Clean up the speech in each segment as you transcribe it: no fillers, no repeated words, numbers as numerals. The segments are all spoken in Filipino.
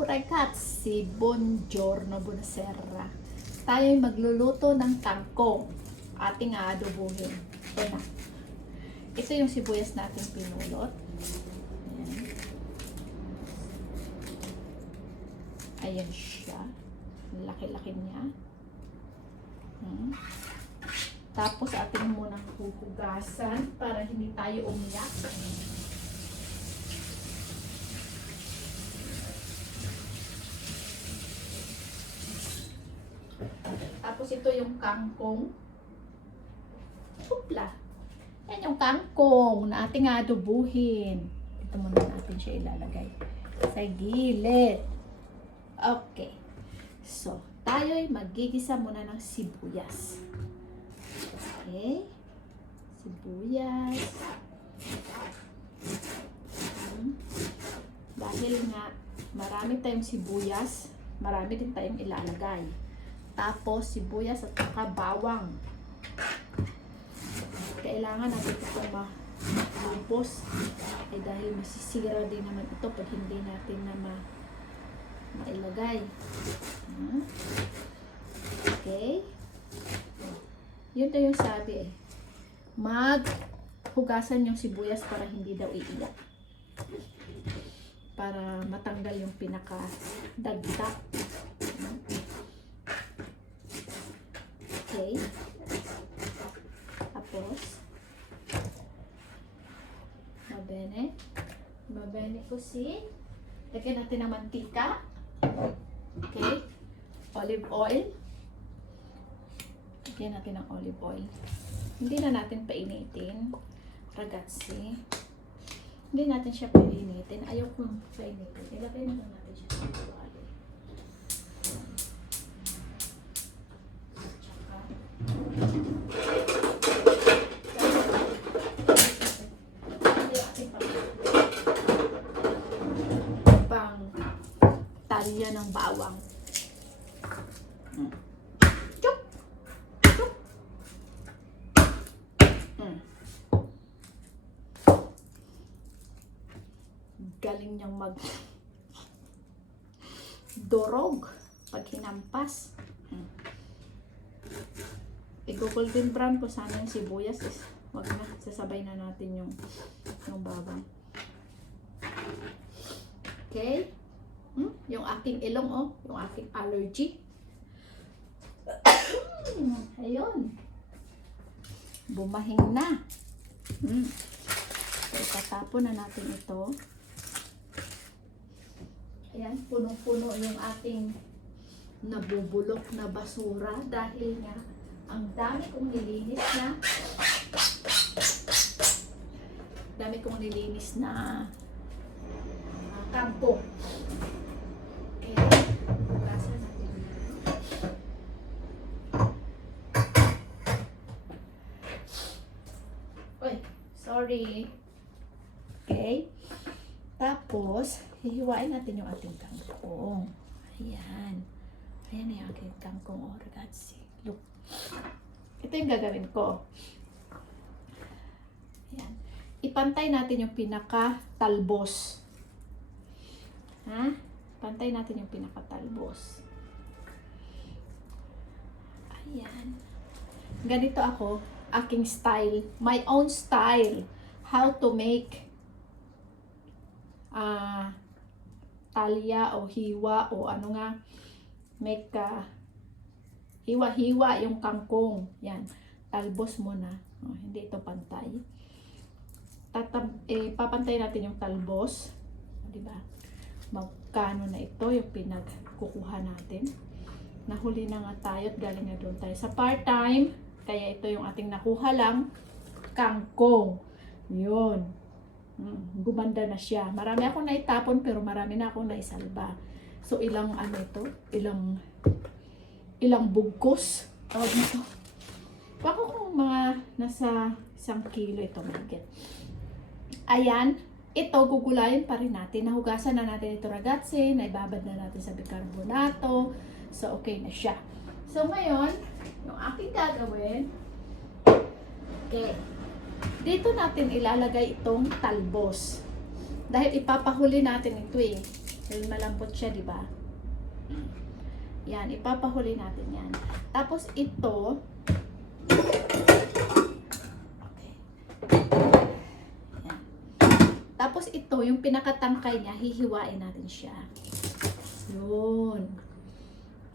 Hello ragazzi, buongiorno, buonasera. Tayo ay magluluto ng kangkong. Ating aadobuhin. Ito na. Ito yung sibuyas natin pinulot. Ayan. Ayan siya. Laki-laki niya. Tapos ating munang huhugasan para hindi tayo umiyak. Tapos ito yung kangkong. Upla. Yan yung kangkong na ating adobuhin. Ito muna natin siya ilalagay sa gilid. Okay. So, tayo ay magigisa muna ng sibuyas. Okay. Sibuyas. Dahil nga marami tayong sibuyas, marami din tayong ilalagay. Tapos, sibuyas at saka bawang. Kailangan natin itong malubos. Dahil masisira din naman ito pag hindi natin na mailagay. Okay? Yun na yung sabi eh. Maghugasan yung sibuyas para hindi daw iiyak. Para matanggal yung pinaka-dagta. Okay. Tapos, mabene ko si, lagyan natin ng mantika. Okay. Olive oil. Lagyan natin ng olive oil. Hindi na natin painitin. Ragazzi. Hindi natin siya painitin. Ayaw kong painitin. Ilagay na lang natin siya sa olive. Talya ng bawang. Chup! Chup! Galing niyang dorog pag hinampas. I-golden brown ko sana yung sibuyas. Wag na, sasabay na natin yung bawang. Okay? Yung aking ilong, yung aking allergy. Ayun. Bumahing na. So, itatapon na natin ito. Ayan, punong-puno yung ating nabubulok na basura dahil nga ang dami kong nilinis na kangkong. Sorry. Okay. Tapos, hihiwain natin yung ating kangkong. Ayan. Ayan yung ating kangkong. Oh, ragazzi. Look. Ito yung gagawin ko. Ayan. Ipantay natin yung pinaka-talbos. Ha? Pantay natin yung pinaka-talbos. Ayan. Ganito ako. Aking style, my own style, how to make talya o hiwa o ano nga, make hiwa-hiwa yung kangkong. Yan, talbos muna. Hindi ito pantay. Papantay natin yung talbos. Diba? Magkano na ito yung pinagkukuha natin. Nahuli na nga tayo at galing na doon tayo sa part-time. Kaya ito yung ating nakuha lang, kangkong. Yun. Gumanda na siya. Marami akong naitapon pero marami na akong naisalba. So ilang ano ito? Ilang bugkos. Tawag nito. Baka kung mga nasa 1 kilo ito magigit. Ayan. Ito, gugulayin pa rin natin. Nahugasan na natin ito ragazzi. Naibabad na natin sa bicarbonato. So okay na siya. So ngayon, yung aking gagawin, okay, dito natin ilalagay itong talbos. Dahil ipapahuli natin ito eh. Dahil malambot siya, di ba? Yan, ipapahuli natin yan. Tapos ito, okay. Yan. Tapos ito, yung pinakatangkay niya, hihiwain natin siya. Yun.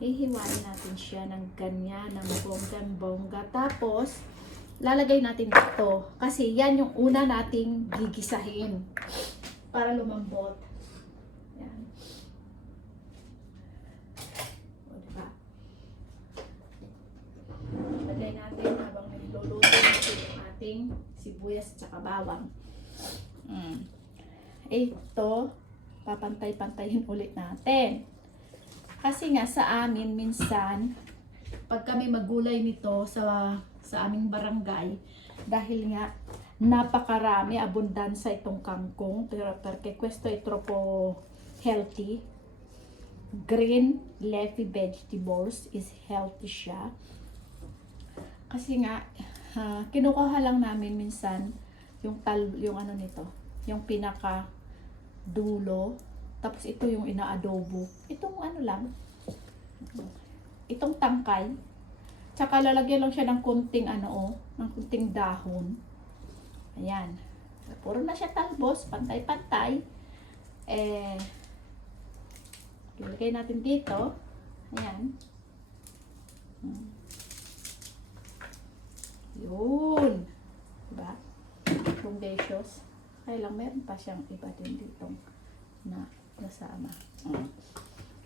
Hihiwain natin siya ng ganyan, ng bonggang-bongga. Tapos, lalagay natin dito. Kasi yan yung una nating gigisahin. Para lumambot. Yan. O, diba? Lagay natin habang nagluluto natin yung ating sibuyas at saka bawang. Ito, papantay-pantayin ulit natin. Kasi nga sa amin minsan, pag kami magulay nito sa aming barangay, dahil nga napakarami, abundanza itong kangkong, pero perché questo è troppo healthy. Green leafy vegetables is healthy siya. Kasi nga, kinukuha lang namin minsan yung ano nito, yung pinaka dulo. Tapos ito yung inaadobo. Itong ano lang, itong tangkay. Tsaka lalagyan lang siya ng kunting ng kunting dahon. Ayan. Puro na siya talbos, pantay-pantay. Ilagay natin dito. Ayan. Yun. Diba? Fungacious. Kaya lang meron pa siyang iba din dito na nasama.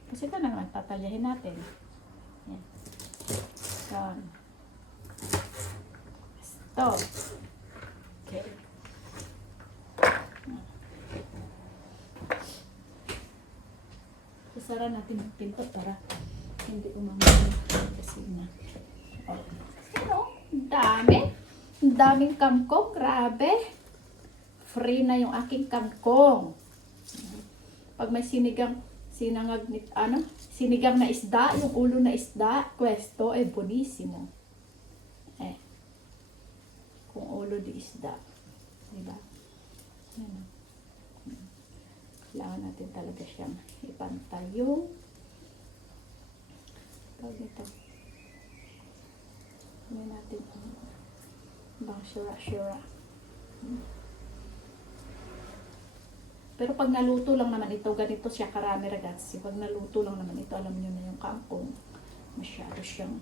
Kasi ito naman, tatalyahin natin. Ayan. Yan. Stop. Okay. Sasara natin yung pinto para hindi umangin kasi na. Oh. Ano? Dami. Daming kangkong. Grabe. Free na yung aking kangkong. Pag may sinigang na isda, yung ulo na isda, questo ay buonissimo. Kung ulo di isda. Diba? Yan. Kailangan natin talaga siyang ipantay yung tawag ito. Hindi natin bang shura-shura. Pero pag naluto lang naman ito, ganito siya karami ragazzi. Pag naluto lang naman ito, alam niyo na yung kangkong. Masyado siyang,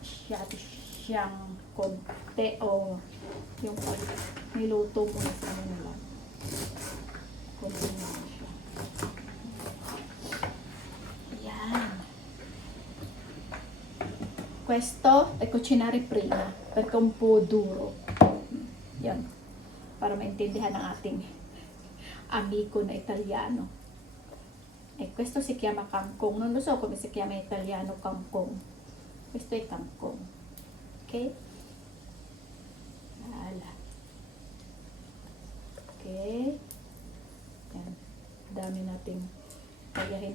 masyado siyang konti o yung pag niluto mo na sa lang. Konti na siya. Ayan. Questo è cucinare prima, perché un po' duro. Yan. Para maintindihan ng ating amico na Italiano. Questo si chiama kangkong. Non lo so come si chiama in italiano kangkong. Questo è kangkong. Okay? Hala. Okay. Yan. Dami nating kayahin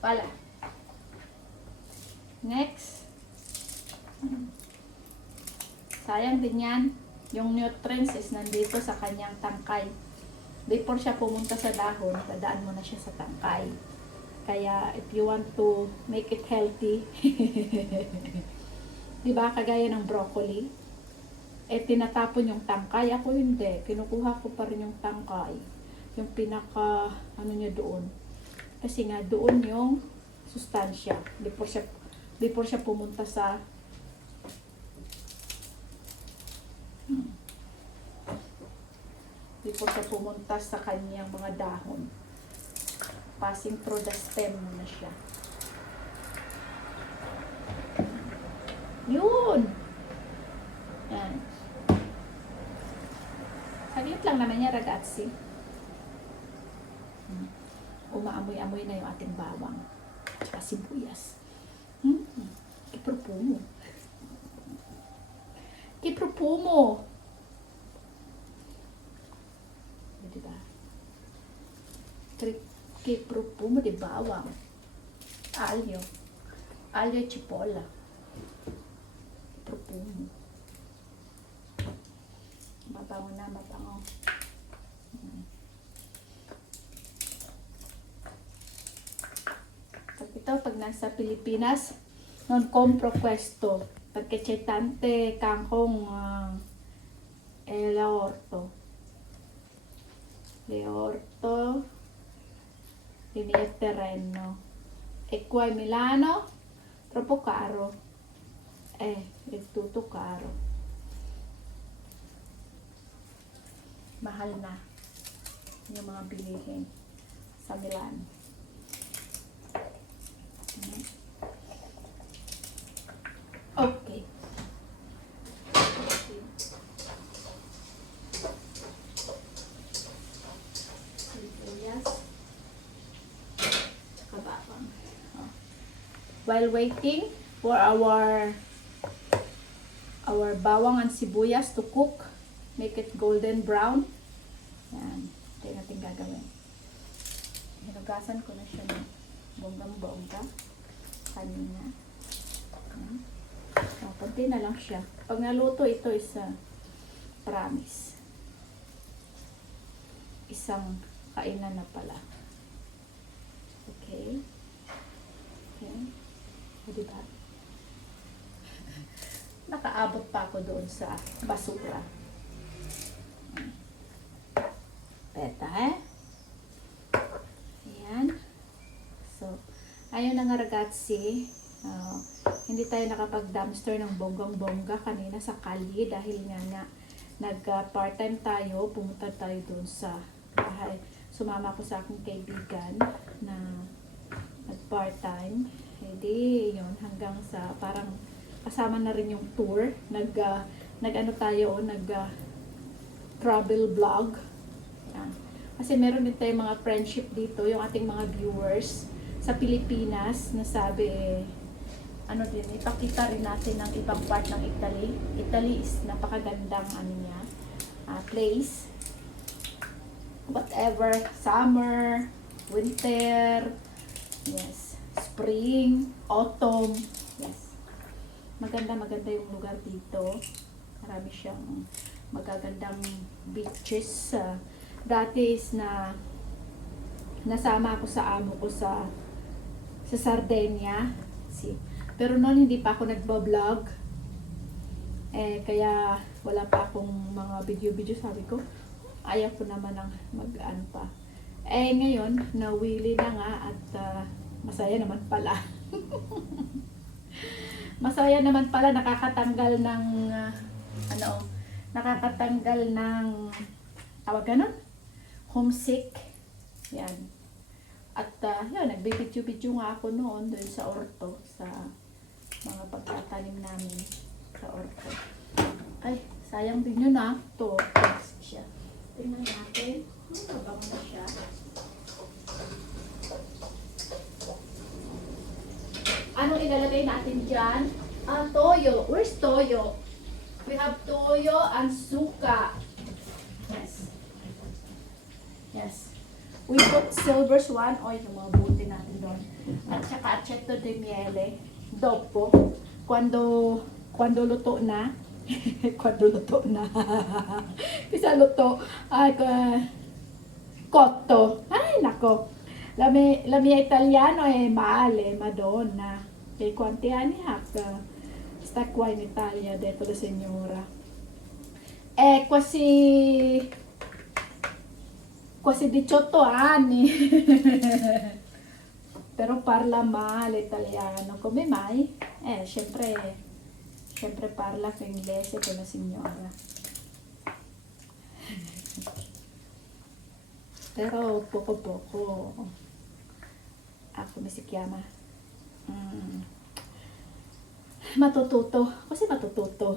Pala. Next. Sayang din yan. Yung nutrients is nandito sa kanyang tangkay. Before siya pumunta sa dahon, dadaan mo na siya sa tangkay. Kaya if you want to make it healthy, diba kagaya ng broccoli, tinatapon yung tangkay. Ako hindi. Kinukuha ko pa rin yung tangkay. Yung pinaka, niya doon. Kasi nga doon yung sustansya. Before siya pumunta sa kanyang mga dahon. Passing through the stem na siya. Yun! Yan. Saglit lang naman niya, ragazzi. Umaamoy-amoy na yung ating bawang. Tsaka sibuyas. Che profumo. Che profumo. Diba? Che profumo di bawang. Aglio. Aglio e cipolla. Profumo. mabango na, mabango. Ito, pag nasa Pilipinas, non compro questo, perché c'è tante kangkong le orto, il mio terreno. E qua in Milano, troppo caro. È tutto caro. Mahal na yung mga bilihin sa Milan. Okay. Sibuyas. Tsaka bawang. While waiting for our bawang and sibuyas to cook, make it golden brown. Yan. Ito yung ating gagawin. Hinugasan ko na siya ng bonggang-bongga kanina. Kunti na lang siya. Pag naluto, ito is promise. Isang kainan na pala. Okay. Okay. O, diba? Nakaabot pa ako doon sa basura. Peta, Ayan. So, ayun na nga ragazzi. Hindi tayo nakapag-dumpster ng bonggang-bongga kanina sa kalye dahil nga nag-part-time tayo. Pumunta tayo doon sa bahay. Sumama ko sa aking kaibigan na nag-part-time. Hindi, yun, hanggang sa parang kasama na rin yung tour. Travel vlog. Kasi meron din tayong mga friendship dito, yung ating mga viewers sa Pilipinas na sabi, ipakita rin natin ang ibang part ng Italy. Italy is napakagandang place. Whatever, summer, winter, yes, spring, autumn, yes. Maganda yung lugar dito. Marami siyang magagandang beaches. Dati is nasama ako sa amo ko sa Sardinia. Pero noon hindi pa ako nagba-vlog. Kaya wala pa akong mga video. Sabi ko, ayaw ko naman ng mag-ano pa. Ngayon, nawili na nga at masaya naman pala. Masaya naman pala, nakakatanggal ng tawag ganun? Homesick. Yan. At yun, nagbibidyo-bidyo nga ako noon doon sa orto, sa mga pagtatanim namin sa orto. Ay, sayang din yun ito, siya. Tingnan natin. Mabango na siya. Anong ilalagay natin dyan? Toyo. Where's toyo? We have toyo and suka. Yes. We put silver swan oil, yung mga buti natin doon. At saka aceto de miele. Dopo. Quando luto na. Quando luto na. Kisa luto. Ay, cotto. Ay, nako. La mia italiano è male, madonna. E quanti anni ha? Sta qua in Italia, ha detto la signora. È quasi 18 anni. Però parla male italiano. Come mai? Sempre parla con inglese con la signora. Però poco. Come si chiama? Matututo. Così matututo.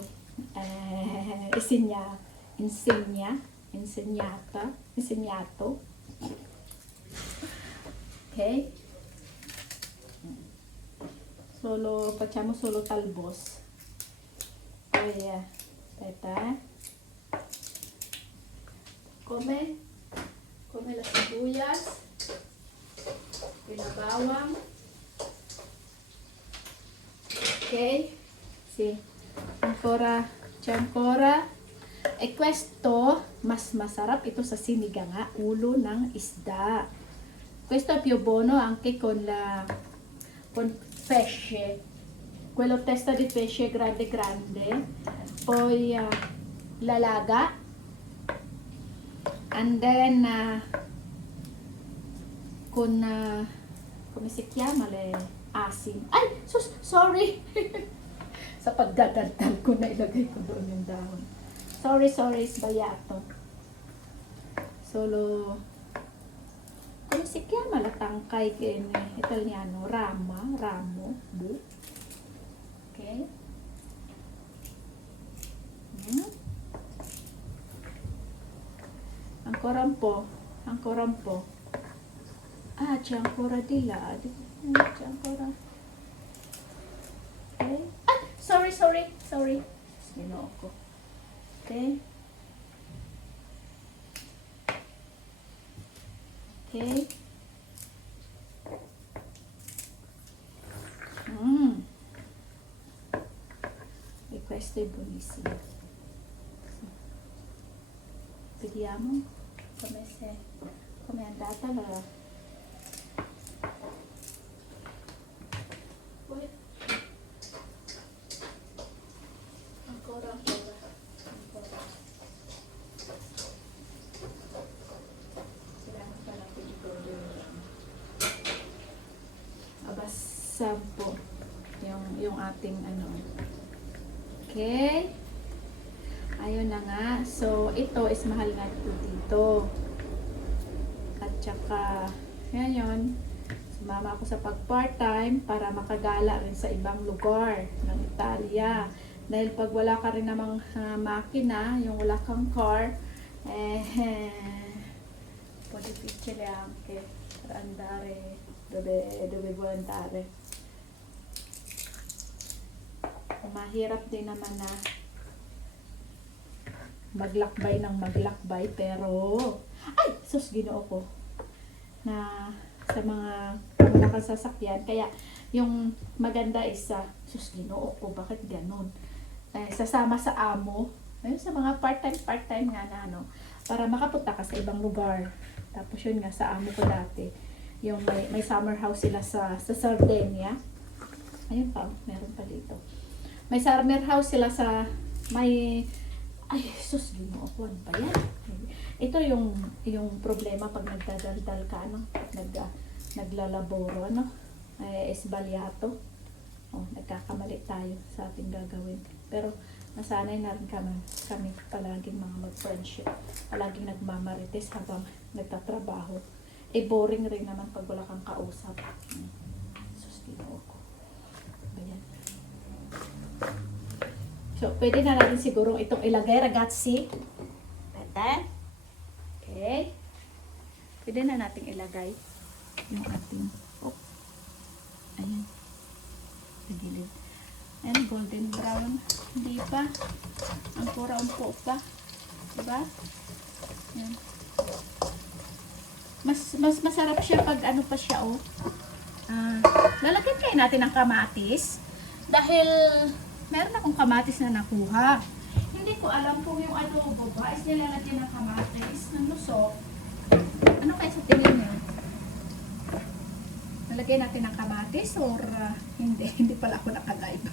Insegnato. Ok? Facciamo solo talbos. Poi, aspetta, come la sibuyas, pinabawang. Ok? Sì. C'è ancora Questo, mas masarap ito sa sinigang nga, ulo ng isda. Questo è più buono anche con pesce. Quello testa di pesce grande grande. Poi lalaga. And then con come si chiama le asin. Ay, sorry. Sa pagdadaldal ko na ilagay ko doon yung dahon. Sorry, sbagliato. Solo come si chiama la tangkay in italiano? Ramo, bu. Okay. Ancora un po. Ah, c'è ancora di là. C'è ancora. Okay. Ah, sorry. Sinoko. Okay. E questo è buonissimo. Vediamo come è andata la. Poi ancora. Kailangan pa lang abasag po yung ating ano. Okay. Ayun na nga. So, ito is mahal nga dito. At saka, ngayon, sumama ako sa pag-part-time para makagala rin sa ibang lugar ng Italia. Dahil pag wala ka rin namang makina, yung wala kang car, po difficile anche per andare dove vuoi andare. Mahirap din naman na maglakbay, pero ay, sus, Ginoo ko na sa mga malakas sasakyan, kaya yung maganda is sus, Ginoo ko, bakit ganon? Sasama sa amo, ayun, sa mga part-time nga na ano, para makapunta ka sa ibang lugar. Tapos yun nga, sa amo ko dati, yung may summer house sila sa Sardinia. Ayun pa, meron pa dito. May summer house sila sa ay, sus, Ginoo ko, ano ba yan? Ito yung problema pag nagdadaldal ka, ano? Naglalaboro, ano? Sbagliato. Nagkakamali tayo sa ating gagawin. Pero, nasanay na rin kami palaging mga mag-friendship. Palaging nagmamarites habang nagtatrabaho. Boring rin naman pag wala kang kausap. Sus, Ginoo ko. Ayan. So, pwede na natin siguro itong ilagay, ragazzi. Pwede. Okay. Pwede na natin ilagay yung ating, ayan. Nagilid. Ayan, golden brown. Hindi pa. Ang pura-umpo pa. Diba? Ayan. Mas masarap siya pag ano pa siya, lalagyan kayo natin ng kamatis. Dahil meron akong kamatis na nakuha. Hindi ko alam kung yung adobo ba is nilalagyan ng kamatis ng lusok. Ano kaya sa tingin nyo? Nalagyan natin ng kamatis or hindi? Hindi pala ako naka-live.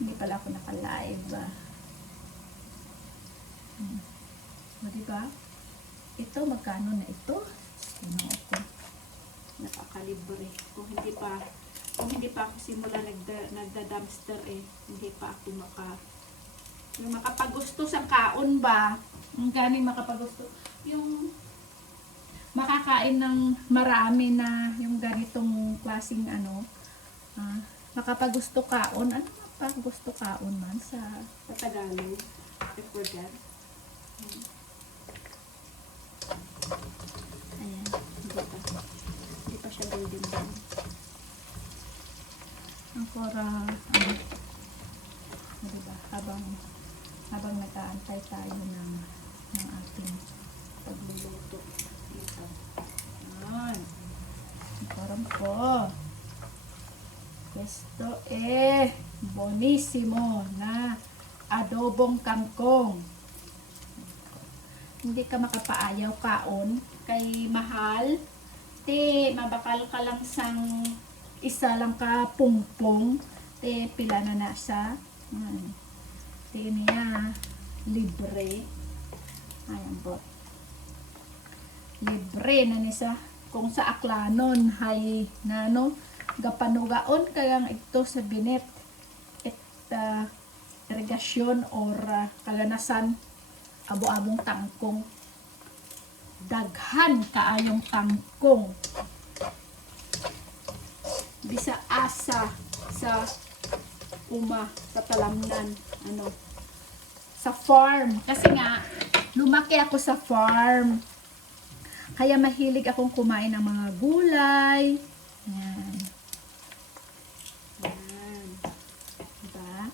Hindi pala ako naka-live. Diba? Ito, magkano na ito? Ano ako? Napakalibre. Kung hindi pa ako simula nagda-dumpster hindi pa ako makapagusto sa kaon ba? Ang ganing makapagusto. Yung makakain ng marami na yung ganitong klaseng ano, makapagusto kaon. Ano makapagusto kaon man sa Tagalog? I forgot. Ayan, hindi pa siya golden brown. Ancora, diba, habang nag-aantay tayo ng ating pagluluto dito. Ayan. Ancora un po'. Questo è buonissimo na adobong kangkong. Hindi ka makapaayaw kaon kay mahal. Te, mabakal ka lang sang isa lang ka pungpong. Te, pila na sa. Te niya, libre. Ayan po. Libre na ni sa. Kung sa aklanon, hay, nano, gapanugaon kagang ito sa binet. Irigasyon or kaganasan abo-abong tangkong. Daghan kaayong tangkong. Bisa asa sa sa talamnan, sa farm. Kasi nga, lumaki ako sa farm. Kaya mahilig akong kumain ng mga gulay. Yan. Yan. Diba?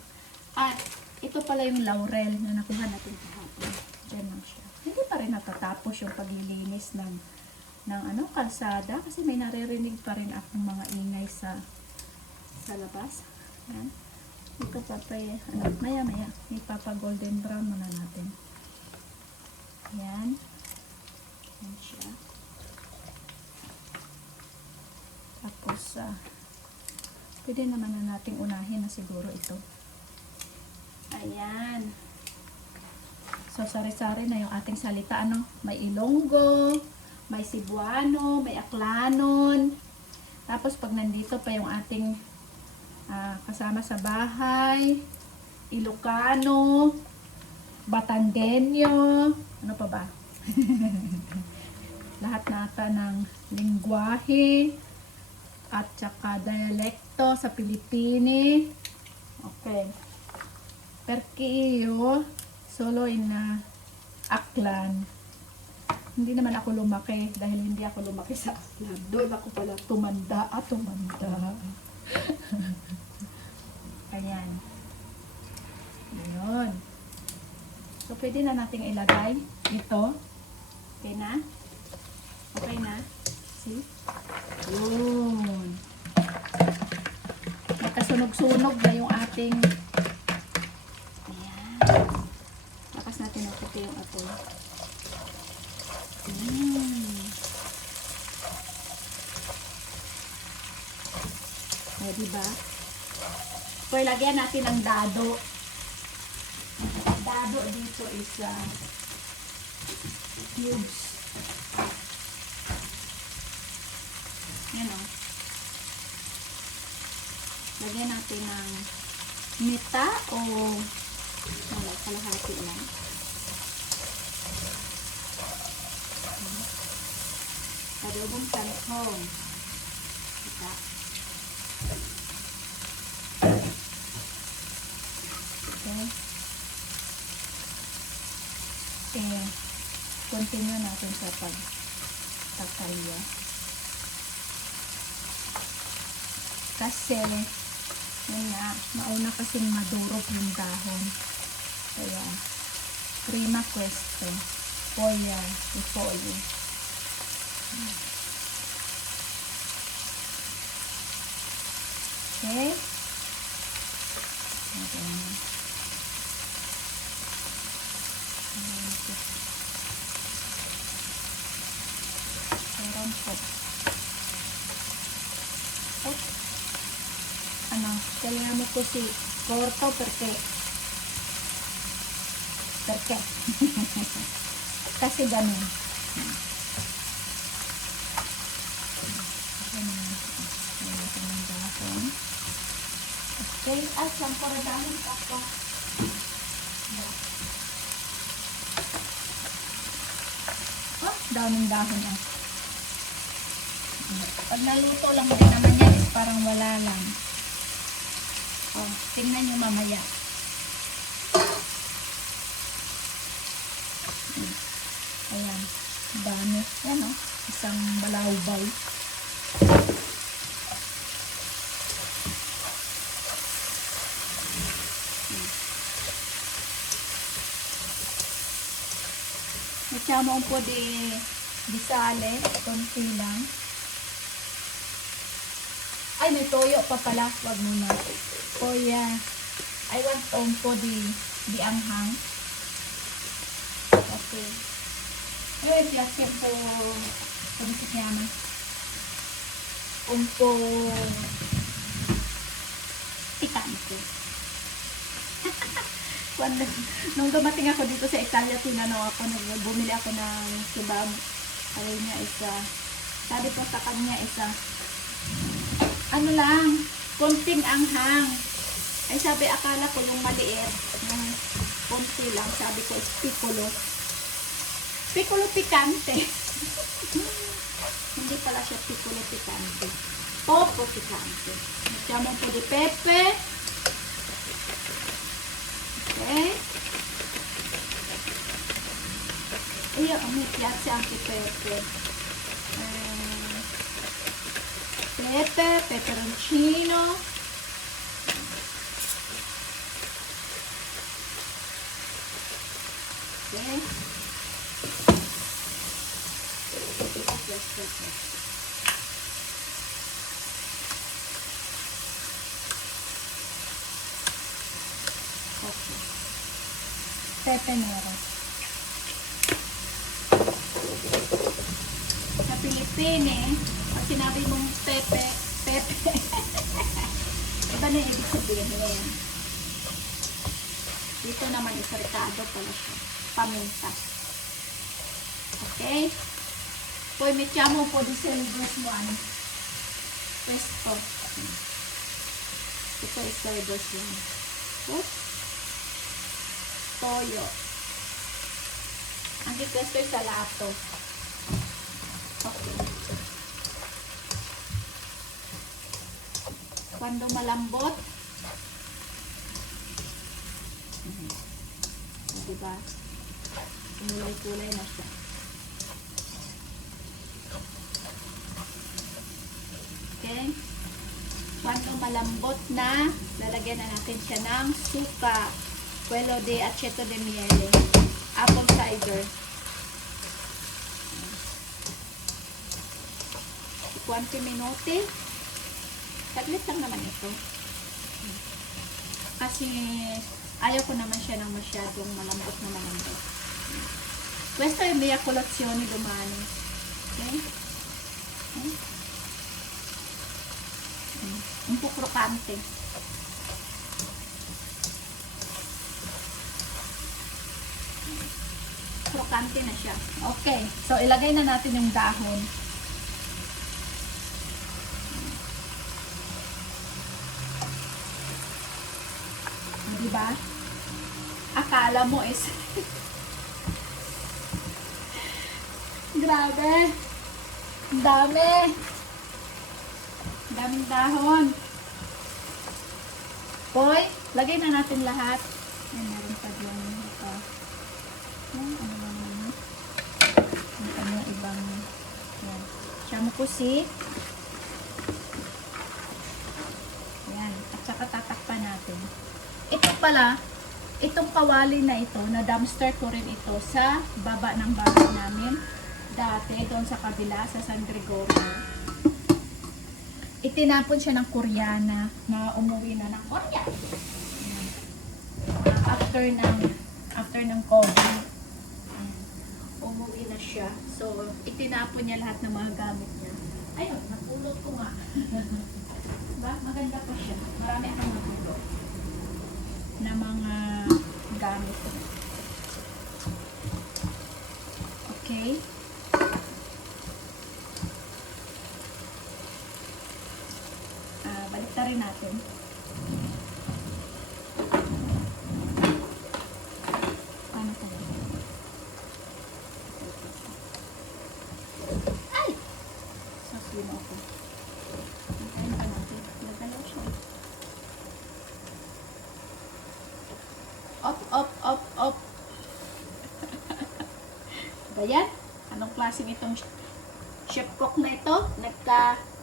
At ito pala yung laurel na nakuha natin kahapon. Diyan lang siya. Hindi pa rin natatapos yung paglilinis ng kalsada kasi may naririnig pa rin akong mga ingay sa labas. Yan. Ito pa maya ipapa golden brown muna natin. Yan. Yan siya. Tapos pwede naman na nating unahin na siguro ito. Ayan. So, sari-sari na yung ating salita, May Ilonggo, may Cebuano, may Aklanon. Tapos, pag nandito pa yung ating kasama sa bahay, Ilocano, Batangueño, ano pa ba? Lahat nata ng lingwahe at saka dialekto sa Pilipini. Okay. Perché io solo in Aklan. Hindi naman ako lumaki dahil hindi ako lumaki sa Aklan. Doon ako pala tumanda. Ayan. Yun. So, pwede na nating ilagay ito. Okay na? Okay na? See? Yun. Nakasunog-sunog na yung ating lakas natin ang puti yung apoy. O, diba? So, ilagyan natin ang dado. Dado dito is cubes. Yan o. Lagyan natin ng mita o kalahati lang. Adobong kangkong. Kita. Okay. Continue natin sa pagtakalya. Kasi, yun nga, mauna kasing madurog yung dahon. Kaya, prima questo. Foglia e foglie. Okay. Meron po. Kailangan mo ko si corto perché kasi ganun. Okay, asam para dahon ako. Dahon ako. Pag naluto lang din naman yan is parang wala lang. Tingnan nyo mamaya. Ayan. Dami. Ayan o. Isang balawbay. Mettiamo un po' di sale. Konti lang. Ay, may toyo pa pala. Wag muna. Oh yeah. I want un po' di Di anghang. Okay. Eh, ya po, ano sa kiyama? Un po, pikante. Nung dumating ako dito sa Italia, tinanong ako, bumili ako ng kebab. Sabi niya isa, sabi ko sa kanya isa, ano lang, konting anghang. Ay sabi, akala ko yung maliit, yung konti lang, sabi ko is piccolo. Piccolo picante. Hindi pala siya piccolo picante. Poco picante. Mettiamo un po' di pepe. Ok. Io mi piace anche pepe. Pepe, peperoncino. Ok. Okay. Pepe nero. Sa Pilipine, pag sinabi mong pepe, pepe, iba na yung ibig sabihin. Dito naman is ricado pala siya. Paminta. Okay? Poi mettiamo un po' di sel Szechuan. Questo. Ito is sel Szechuan. Oops. Toyo. Anche questo è salato. Okay. Quando malambot, diba? Kulay-kulay na siya. Okay? Quando malambot na, lalagyan na natin siya ng suka. Quello de aceto de miele. Apple cider. Quanti minuti? Saglit lang naman ito. Kasi ayaw ko naman siya ng masyadong malambot na malambot. Questo è mia colazione domani. Okay? Okay? Un po' crocante. Krokante na siya. Okay. So, ilagay na natin yung dahon. Diba? Akala mo is grabe. Ang dami. Ang daming dahon. Hoy, lagay na natin lahat. Ay, meron pa dyan ito. Ano naman? Ano ibang yan. Siyamo ko si yan. At saka tatakpan natin. Ito pala, itong kawali na ito, na dumpster ko rin ito sa baba ng bahay namin. Dati, doon sa kabila, sa San Gregorio. Itinapon siya ng Koreana na umuwi na ng Korea. After ng COVID, umuwi na siya. So, itinapon niya lahat ng mga gamit niya. Ayun, napulot ko nga. Diba? Maganda pa siya. Marami akong napulot na mga gamit. Okay. Balik rin natin. Paano ko ba? Ay! Sasino ako. Nakain pa natin. Nagalaw siya. Op. Ba yan? Anong klaseng itong chef cook na ito?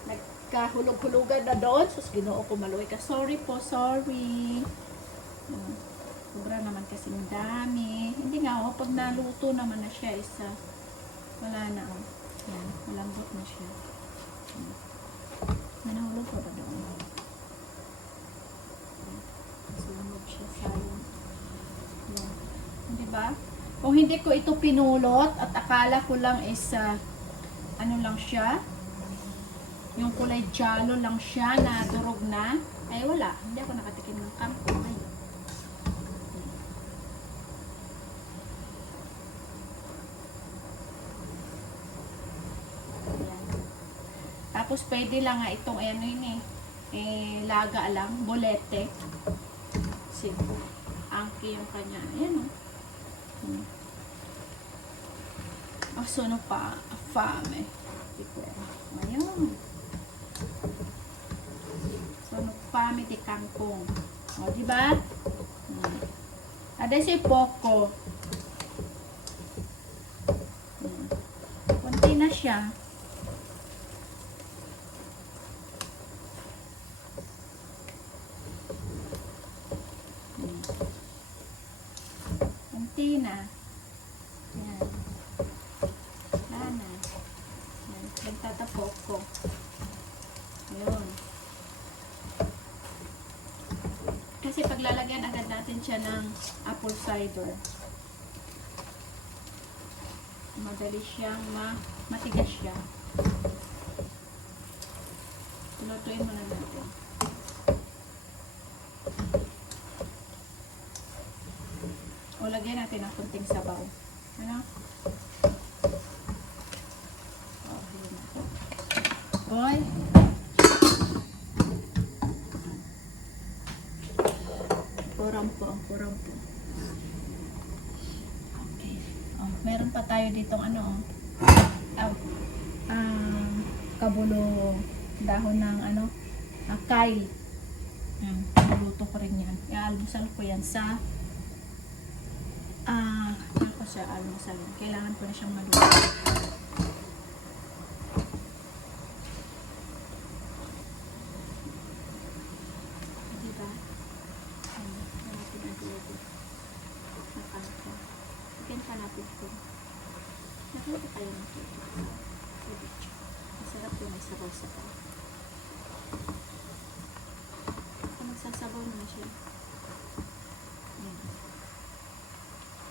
Nagkahulog-hulugan na doon. Sus, ginoo ko maluwi ka. Sorry po, sorry. Sobra naman kasing dami. Hindi nga, pag naluto naman na siya, isa, wala na, Yan, malambot na siya. Manahulog ko ba doon? Sunog siya, sayang. ba? Kung hindi ko ito pinulot at akala ko lang is ano lang siya, yung kulay jalo lang siya na durog na, ay wala, hindi ako nakatikim ng kangkong. Ay. Ayan. Tapos pwede lang nga itong ano yun laga lang, bolete. Angki yung kanya. Ayan o. Sono pa fame. Ayun. Sono fame di kangkong. O, diba? Adesso poco. Kunti na siya. Kunti na. Yan. Wala na. Yan. Nagtatapok ko. Ayun. Kasi paglalagyan agad natin siya ng apple cider, madali siyang matigas siya. Lutuin muna natin. O, lagyan natin ng kunting sabaw. Ano? O, yun na. Boy. Kurampo. Okay. O, meron pa tayo ditong ano, kabulo, dahon ng ano, kale. Luto ko rin yan. I-almusal ko yan sa ako siya almusal. Kailangan ko na siyang maluto. Diba? Natin ang dulo. Nakanta. Again pa natin ito. Nakita tayo ng ito. Masarap yung may sabaw-sabaw. Magsasabaw na siya.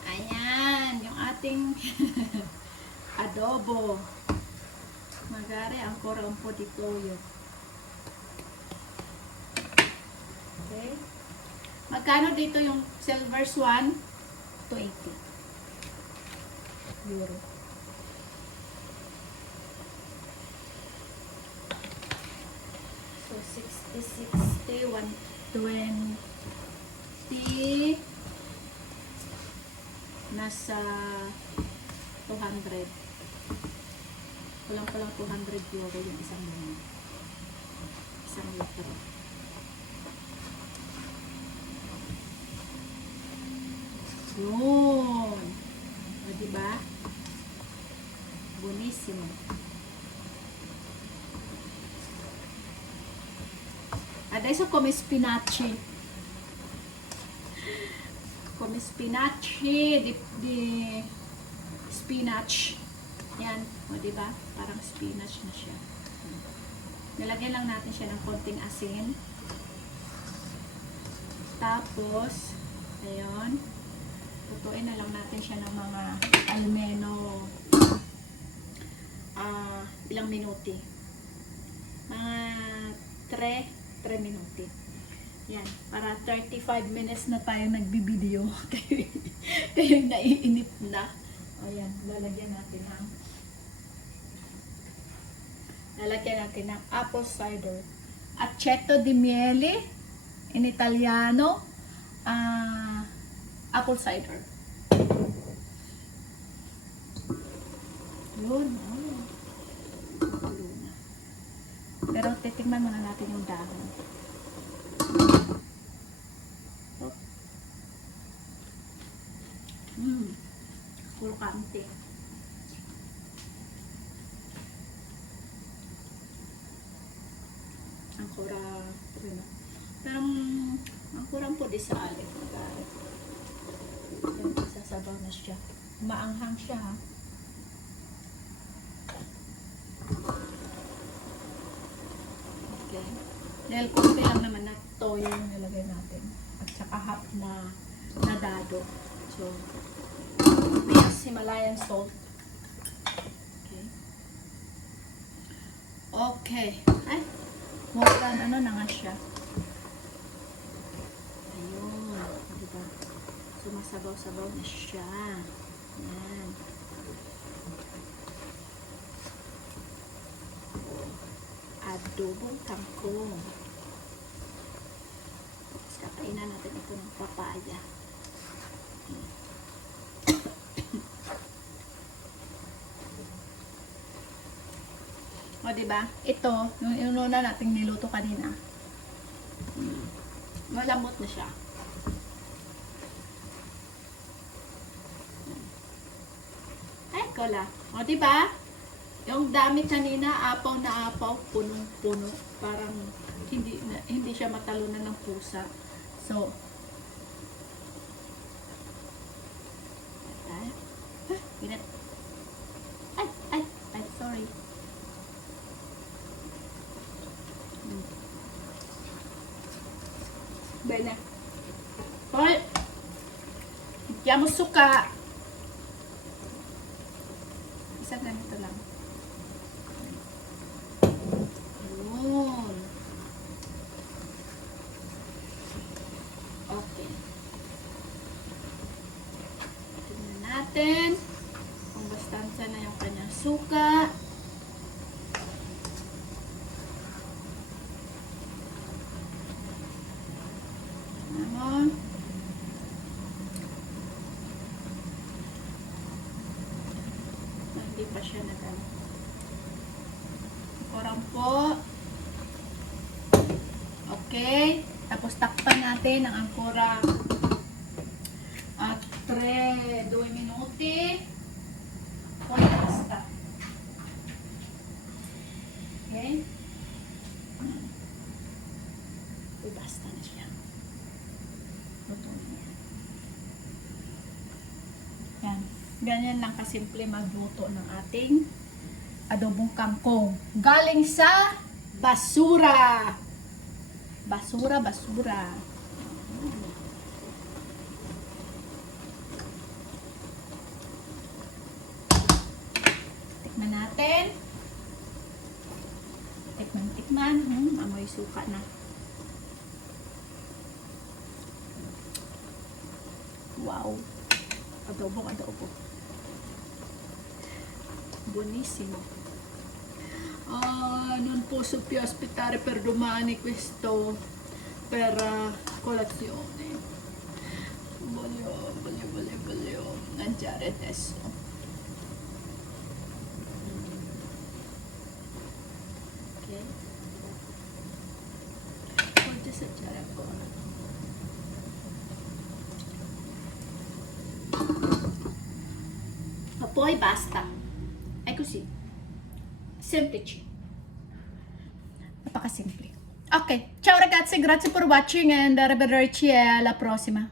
Ayan, yung ating adobo. Magari ang korampo di toyo. Okay. Magkano dito yung silver swan? 280 euro. So 60, 120. Nasa 200. Kulang-kulang 200 euro yung isang litro. Yun. O, diba? Buonissimo. Adesso come spinaci. Come spinaci di spinach. Yan. O, diba? Parang spinach na siya. Nilagyan lang natin siya ng konting asin. Tapos, ayun. Tutuin na lang natin siya ng mga almeno ilang minuti. Mga 3 minuti. Yan. Para 35 minutes na tayo nagbibideo. Kayo naiinip na. O yan. Lalagyan natin ng apple cider. Aceto di miele in Italiano. Apple cider. Yun. Pero titingnan muna natin yung dahon. Puro kante. Ang kurang po di sa alip. Yung sasabaw na siya. Maanghang siya, ha. Okay. Dahil konti lang naman na toyo yung nilagay natin. At saka half na dado. So, yes, Himalayan salt. Okay. Okay. Ay, more than ano na nga siya. Ayun. Diba? Sumasabaw-sabaw na siya. Yan. Adobong kangkong. Tapos kakainan natin ito ng papaya. O, diba? Ito, yung inuna nating niluto kanina. Malambot na siya. Ay, kola. O, diba? Yung dami kanina, apaw na apaw, punong-puno. Parang hindi siya matalunan ng pusa. So, pinat. Ay, sorry. Bene. Hoy! Higyan mo suka. Isang ganito lang. Yun. Okay. Tingnan natin kung bastansya na yung kanyang suka. Naman. Hindi pa siya nagano. Kurang po. Okay. Tapos takpan natin ang angkora at 2 minuti. Kung basta. Okay. Basta na siya. Luto na yan. Yan. Ganyan lang kasimple magluto ng ating adobong kangkong. Galing sa basura. Basura. Tikman natin. Tikman. Amoy suka na. Wow. Adobo. Buonissimo. Non posso più aspettare per domani questo per colazione. Voglio mangiare adesso. Ok. Voglio assaggiare ancora. Ma poi basta. È così. Semplice. Napakasimple. Ok. Ciao ragazzi, grazie per watching and arrivederci e alla prossima.